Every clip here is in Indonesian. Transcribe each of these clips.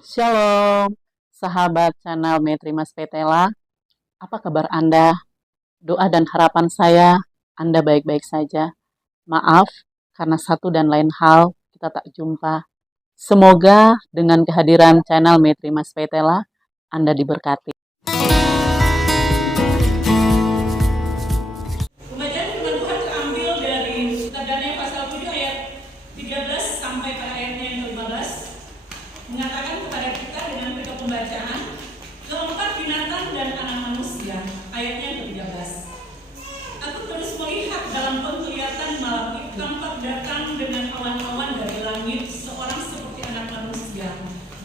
Shalom, sahabat channel Metrimas Petela. Apa kabar Anda? Doa dan harapan saya, Anda baik-baik saja. Maaf, karena satu dan lain hal kita tak jumpa. Semoga dengan kehadiran channel Metrimas Petela, Anda diberkati. Pembacaan firman Tuhan terambil dari Keluaran pasal 7 ayat 13 sampai pada ayatnya yang ke-15, mengatakan kepada kita dengan berikut pembacaan keempat binatang dan anak manusia. Ayatnya yang ke-13. Aku terus melihat dalam penglihatan malam itu tampak datang dengan awan-awan dari langit seorang seperti anak manusia.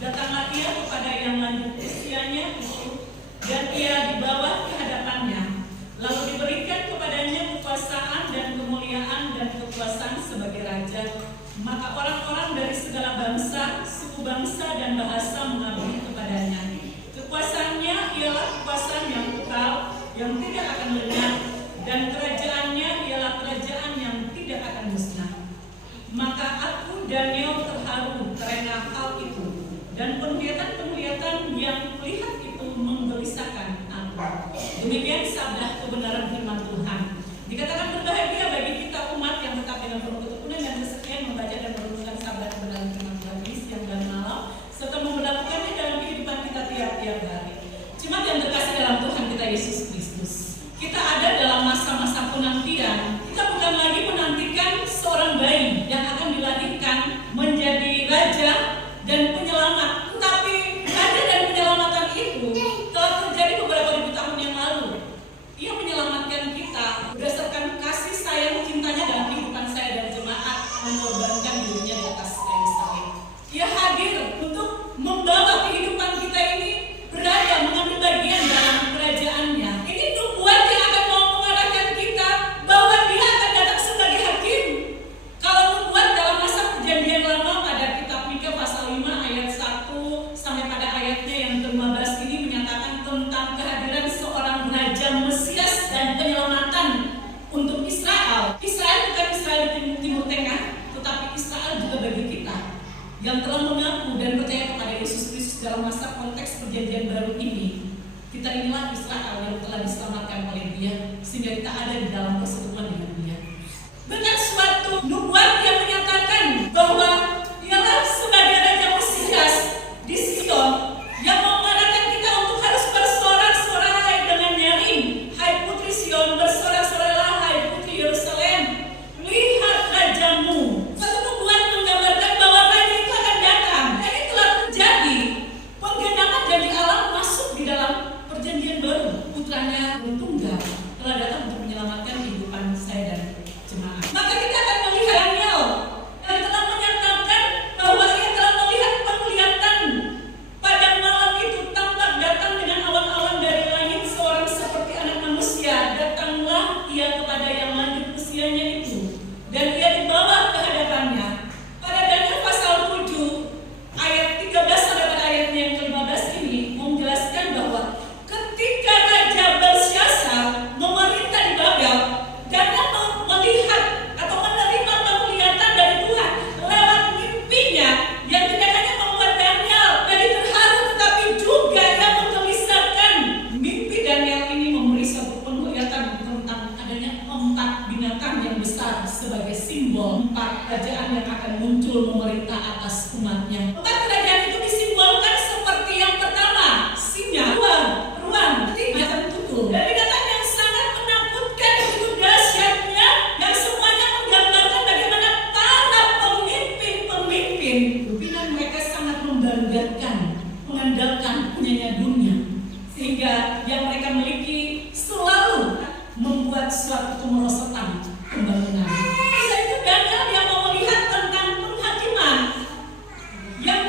Datanglah ia kepada yang lanjut usianya itu, dan ia dibawa ke hadapannya. Lalu diberikan kepadanya kekuasaan dan kemuliaan dan kekuasaan sebagai raja. Maka orang-orang dari segala bangsa, suku bangsa dan bahasa mengabdi kepadanya. Kekuasaannya ialah kekuasaan yang kekal, yang tidak akan lenyap, dan kerajaannya ialah kerajaan yang tidak akan musnah. Maka aku Daniel terharu karena hal itu, dan penglihatan-penglihatan yang kulihat itu menggelisahkan aku. Demikian sabda kebenaran firman Tuhan. Dikatakan berbahagia bagi kita umat yang tetap dengan penuh ketekunan dan kesetiaan membaca dan merenungkan sabda kebenaran firman Tuhan ini siang dan malam, serta memperlakukannya dalam kehidupan kita tiap-tiap hari. Jemaat yang terkasih dalam Tuhan kita Yesus Kristus, kita ada dalam masa-masa penantian. Kita bukan lagi menantikan seorang bayi yang akan dilahirkan menjadi raja dan penyelamat, tetapi raja dan penyelamatan itu telah terjadi beberapa ribu tahun yang lalu. Ia menyelamatkan kita berdasarkan kasih sayang cintanya dalam kehidupan saya dan jemaat, mengorbankan dirinya di atas kayu salib. Ia hadir untuk membawa kehidupan kita ini berada, mengambil bagian dalam kerajaannya. Ini nubuat yang akan mau mengarahkan kita bahwa dia akan datang sebagai hakim. Kalau nubuat dalam masa perjanjian lama pada kitab Mika pasal 5 ayat 1 sampai pada ayatnya yang ke-15 ini menyatakan tentang kehadiran seorang raja Mesias dan penyelamatan untuk Israel. Israel bukan Israel di Timur Tengah, tetapi Israel juga bagi kita yang telah mengaku dan percaya kepada Yesus Kristus dalam masa konteks perjanjian baru ini. Kita inilah Israel yang telah diselamatkan oleh Dia, sehingga kita ada di dalam persekutuan dengan Dia. Dengan suatu nubuat yang menyatakan bahwa Dialah sebagai Raja Mesias di Sion yang mengarahkan kita untuk harus bersorak-sorai dengan nyaring. Hai putri Sion, bersorak-sorailah hai putri Yerusalem, lihat rajamu. Satu nubuat menggambarkan bahwa raja itu akan datang, dan ini telah terjadi. Penggenapan janji Allah masuk di dalam perjanjian baru. Putranya tunggal telah datang untuk menyelamatkan kehidupan saya dan jemaat. Maka kita akan melihat Daniel yang telah menyatakan bahwa ia telah melihat penglihatan pada malam itu tampak datang dengan awan-awan dari langit seorang seperti anak manusia. Datanglah ia kepada yang lanjut usianya itu, dan ia dibawa ke hadapannya. Pada Daniel pasal 7 ayat 13 sampai pada ayatnya yang ke-15 ini menjelaskan bahwa ketika Raja Belsyazar memerintah di Babel, Daniel melihat atau menerima penglihatan dari Tuhan lewat mimpinya yang tidak hanya membuat Daniel jadi terharu, tetapi juga yang menggelisahkan. Mimpi Daniel ini memberi satu penglihatan tentang adanya empat binatang yang besar sebagai simbol empat kerajaan yang akan muncul memerintah atas umatnya. Empat kerajaan itu disimbolkan seperti yang pertama, singa, ruang, macam tutul. Dan binatang yang sangat menakutkan, begitu dahsyatnya, yang semuanya menggambarkan bagaimana para pemimpin-pemimpin pimpinan mereka sangat membanggakan, mengandalkan punyanya dunia, sehingga yang mereka miliki selalu membuat suatu kemerosotan pembangunan. Selain itu Daniel yang mau melihat tentang penghakiman yang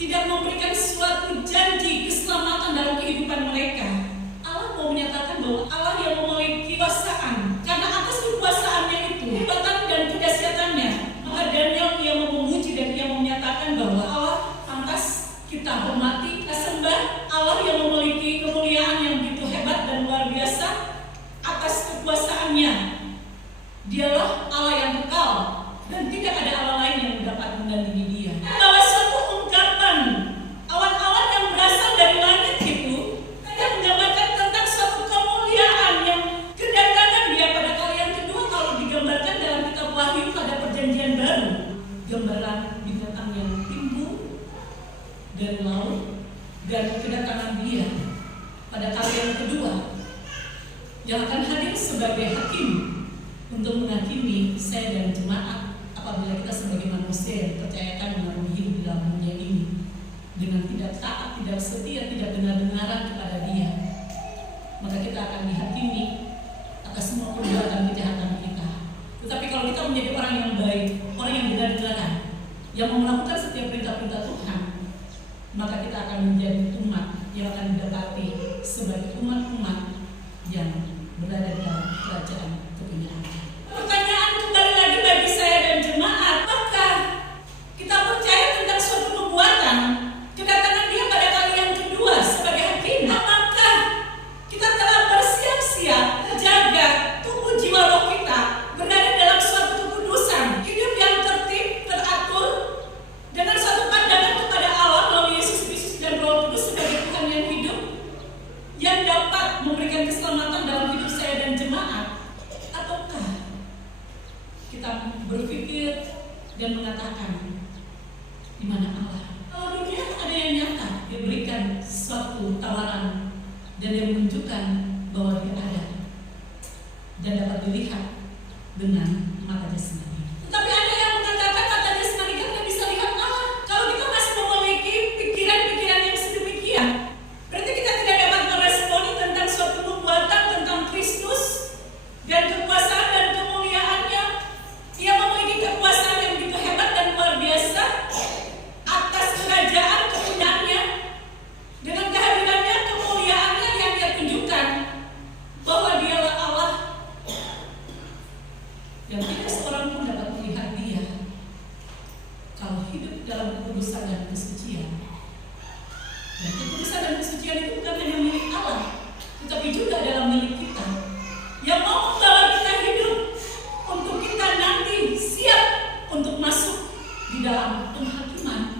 tidak memberikan suatu janji keselamatan dalam kehidupan mereka. Allah mau menyatakan bahwa Allah yang memiliki kekuasaan, karena atas kekuasaannya itu, kehebatan dan kedahsyatannya, maka Daniel ia memuji dan ia menyatakan bahwa Allah pantas kita hormati, kita sembah. Allah yang memiliki kemuliaan yang begitu hebat dan luar biasa atas kekuasaannya. Dialah Allah yang kekal dan tidak ada Allah lain yang dapat menandingi Dia. Bahwa suatu ungkapan awan-awan yang berasal dari langit itu tidak menggambarkan tentang suatu kemuliaan yang kedatangan Dia pada kali yang kedua. Kalau digambarkan dalam kitab Wahyu pada perjanjian baru, gambaran binatang yang timbul dari laut dan kedatangan Dia pada kali yang kedua yang akan hadir sebagai hakim untuk menghakimi saya dan jemaat apabila kita sebagai manusia yang dipercayakan mengarungi hidup di dalam dunia ini dengan tidak taat, tidak setia, tidak benar-benaran kepada Dia, maka kita akan dihakimi atas semua perbuatan kejahatan kita. Tetapi kalau kita menjadi orang yang baik, orang yang benar-benaran, yang melakukan setiap perintah-perintah Tuhan, maka kita akan menjadi umat yang akan didapati sebagai umat-umat yang berada di dalam kerajaan kebenaran. Pertanyaan kembali lagi bagi saya dan jemaat, apakah kita percaya tentang suatu nubuatan kedatangan Dia pada kali yang kedua sebagai hakim? Apakah kita telah bersiap-siap menjaga tubuh jiwa roh kita berada dalam suatu kekudusan, hidup yang tertib, teratur dengan suatu pandangan kepada Allah melalui Yesus Kristus dan Roh Kudus sebagai Tuhan yang hidup yang dapat memberikan keselamatan dalam hidup saya dan jemaat? Ataukah kita berpikir dan mengatakan di mana Allah? Kalau dunia ada yang nyata, Dia berikan suatu tawaran dan Dia menunjukkan bahwa Dia ada dan dapat dilihat dengan mata jasmani. Tetapi ada yang mengatakan mata jasmani kan tidak bisa lihat Allah. Kalau kita masih memiliki pikiran-pikiran yang sedemikian, berarti kita tidak dapat meresponi tentang suatu nubuatan tentang Kristus dan kekuasaan dan kemuliaannya. Ia memiliki kekuasaan yang begitu hebat dan luar biasa atas kerajaan kepunyaannya. Dengan kehadirannya, kemuliaannya yang Dia tunjukkan bahwa Dialah Allah yang tidak seorang pun dapat melihat Dia kalau hidup dalam kekudusan dan kesucian. Dan kekudusan dan kesucian itu bukan hanya milik Allah, tetapi juga adalah milik kita, yang mau membawa kita hidup untuk kita nanti siap untuk masuk di dalam penghakiman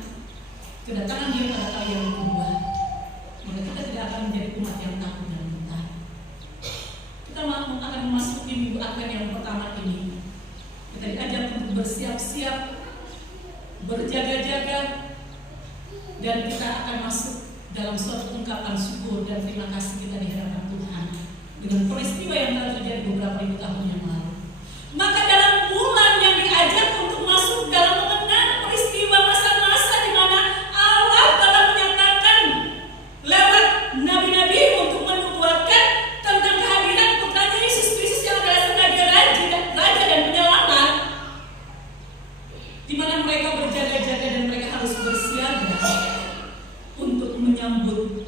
kedatangan Dia pada kali yang kedua. Maka kita tidak akan menjadi umat yang takut dan gentar. Kita akan memasuki minggu Advent yang pertama ini. Kita diajak untuk bersiap-siap, berjaga-jaga, dan kita akan masuk dalam suatu ungkapan syukur dan terima kasih kita di hadapan Tuhan dengan peristiwa yang telah terjadi beberapa ribu tahun yang lalu. Maka dalam bulan yang diajak untuk masuk dalam mengenang peristiwa masa-masa di mana Allah telah menyatakan lewat nabi-nabi untuk menubuatkan tentang kehadiran putranya Yesus Kristus yang adalah sebagai Raja dan Penyelamat, di mana mereka berjaga-jaga dan mereka harus bersiaga untuk menyambut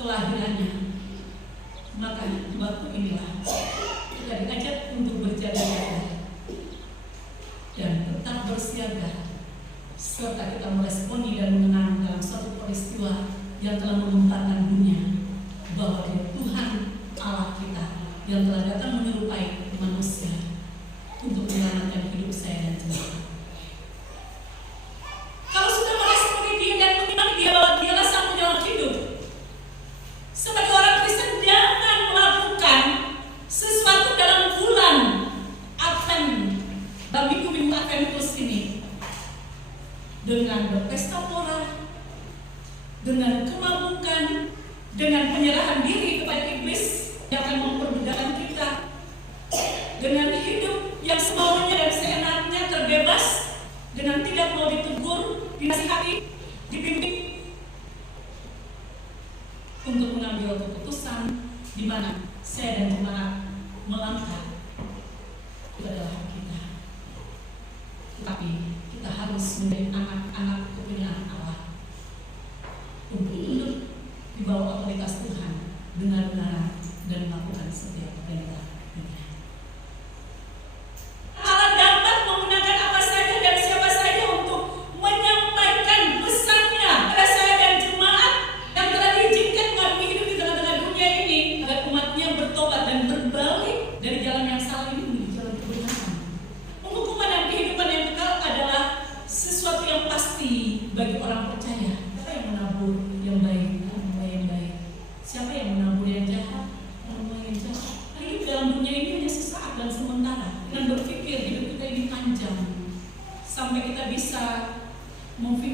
kelahirannya. Maka di waktu inilah kita diajak untuk berjaga-jaga dan tetap bersiaga, serta kita meresponi dan mengenang dalam suatu peristiwa yang telah menggemparkan dunia bahwa Dia Tuhan Allah kita yang telah datang menyerupai manusia untuk menyelamatkan hidup saya dan jemaat. Kalau sudah meresponi Dia dan mengenang Dia bahwa Dialah Sang Penyelamat hidup, sebagai orang Kristen jangan melakukan sesuatu dalam bulan Advent, dalam minggu-minggu Adventus ini, dengan berpesta pora, dengan kemabukan, dengan penyerahan diri kepada iblis yang akan memperbudakan kita, dengan hidup yang semaunya dan seenaknya terbebas, dengan tidak mau ditegur, dinasihati, dibimbing untuk mengambil keputusan di mana saya dan jemaat melangkah. Itu adalah hak kita. Tetapi kita harus menjadi anak-anak kepunyaan Allah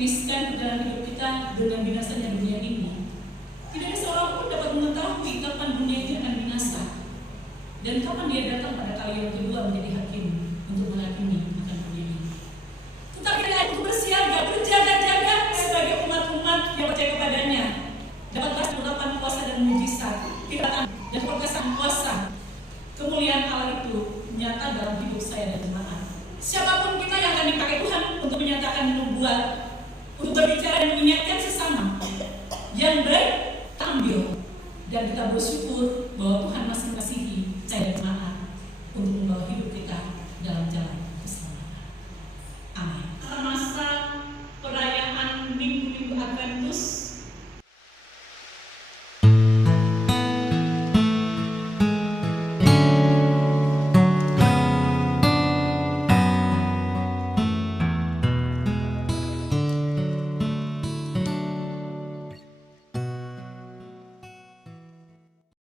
menipiskan perjalanan hidup kita dengan binasanya dunia ini. Tidak ada seorang pun dapat mengetahui kapan dunia ini akan binasa dan kapan dia datang pada kali yang kedua menjadi hakim untuk menghakimi akan dunia ini. Tetapi kita untuk bersiaga, berjaga-jaga sebagai umat-umat yang percaya kepadanya, dapat melakukan kuasa dan mujizat, kiraan dan perkataan kuasa. Kemuliaan Allah itu nyata dalam hidup saya dan jemaat. Siapapun kita yang akan dipakai Tuhan untuk menyatakan nubuat, untuk berbicara dan mengingatkan sesama yang baik, ambil dan kita bersyukur